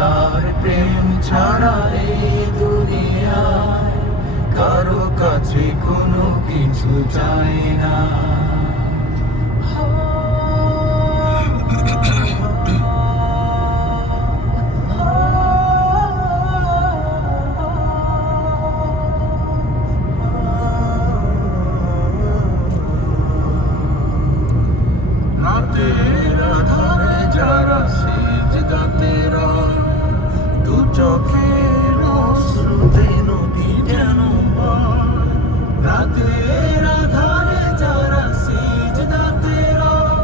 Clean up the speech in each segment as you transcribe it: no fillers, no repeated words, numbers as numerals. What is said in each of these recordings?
আল্লাহর প্রেম ছাড়া এই দুনিয়ায় কারো কাছে কোনো কিছু চাই না। রাতের আধারে যারা সিজদাতে রয়, দু চোখের অশ্রুতে নদী যেন বয়। রাতের আধারে যারা সিজদাতে রয়,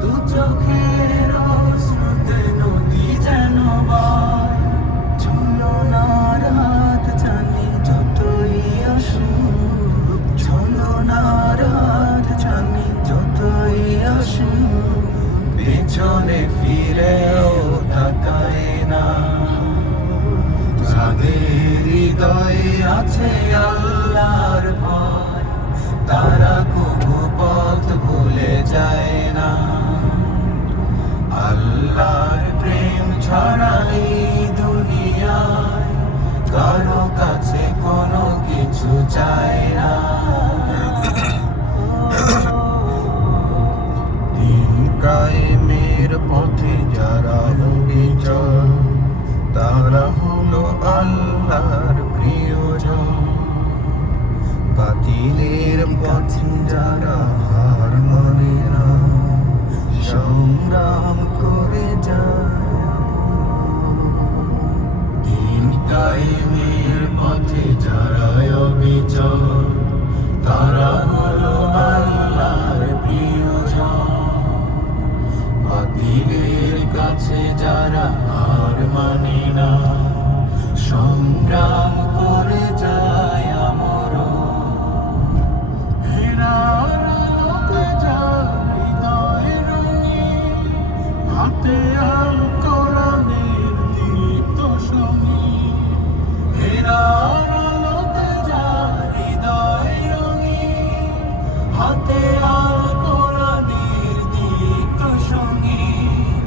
দু চোখের অশ্রুতে নদী যেন বয়। ঝুলনার হাত জানি যতই আসুক, ঝুলনার হাত জানি যতই আসুক, পেছনে ফিরেও তাকায় না। যাদের হৃদয়ে আছে আল্লাহর ভয়, তারা কবু পথ ভুলে যায় না। আল্লাহর প্রেম ছাড়া এই দুনিয়ায় কারো কাছে কোনো কিছু চায় না। দিন কায়েমের পথে যারা অবিচল, তারা হলো আল্লাহর প্রিয়জন। বাতিলের পথে যারা হার মানে না, সংগ্রাম করে যায়। দিন কায়েমের পথে যারা অবিচল, তারা হলো আল্লাহর প্রিয়জন। বাতিলের কাছে যারা হার মানে না, সংগ্রাম করে যায় আমরণ। হেরার আলোতে যার হৃদয় রঙিন, হাতে আল কোরআনের দীপ্ত সঙ্গীত। হেরার আলোতে যার হৃদয় রঙিন, হাতে আল কোরআনের দীপ্ত সঙ্গীত।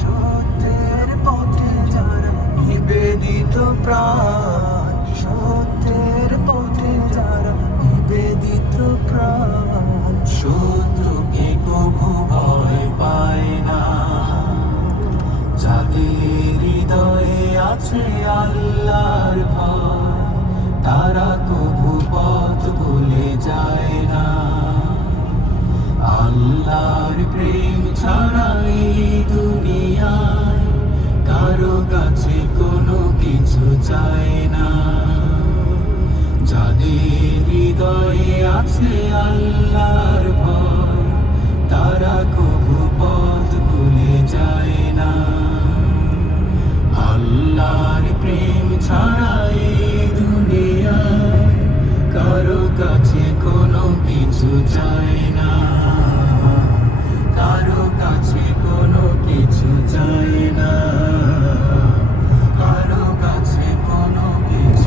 সত্যের পথে যারা নিবেদিত প্রাণ, সত্যের পথে যারা নিবেদিত প্রাণ, শত্রুকে কভু ভয় পায় না। যাদের হৃদয়ে আছে আল্লাহর ভয়, তারা কভু পথ ভুলে যায় না। আল্লাহর প্রেম ছাড়া এই দুনিয়ায় কারো কাছে কোনো কিছু চায় না। যাদের হৃদয়ে আছে আল্লাহর ভয়, তারা কভু পথ ভুলে যায় না। আল্লাহর প্রেম ছাড়া এই দুনিয়ায় কারো কাছে কোনো কিছু চায় না।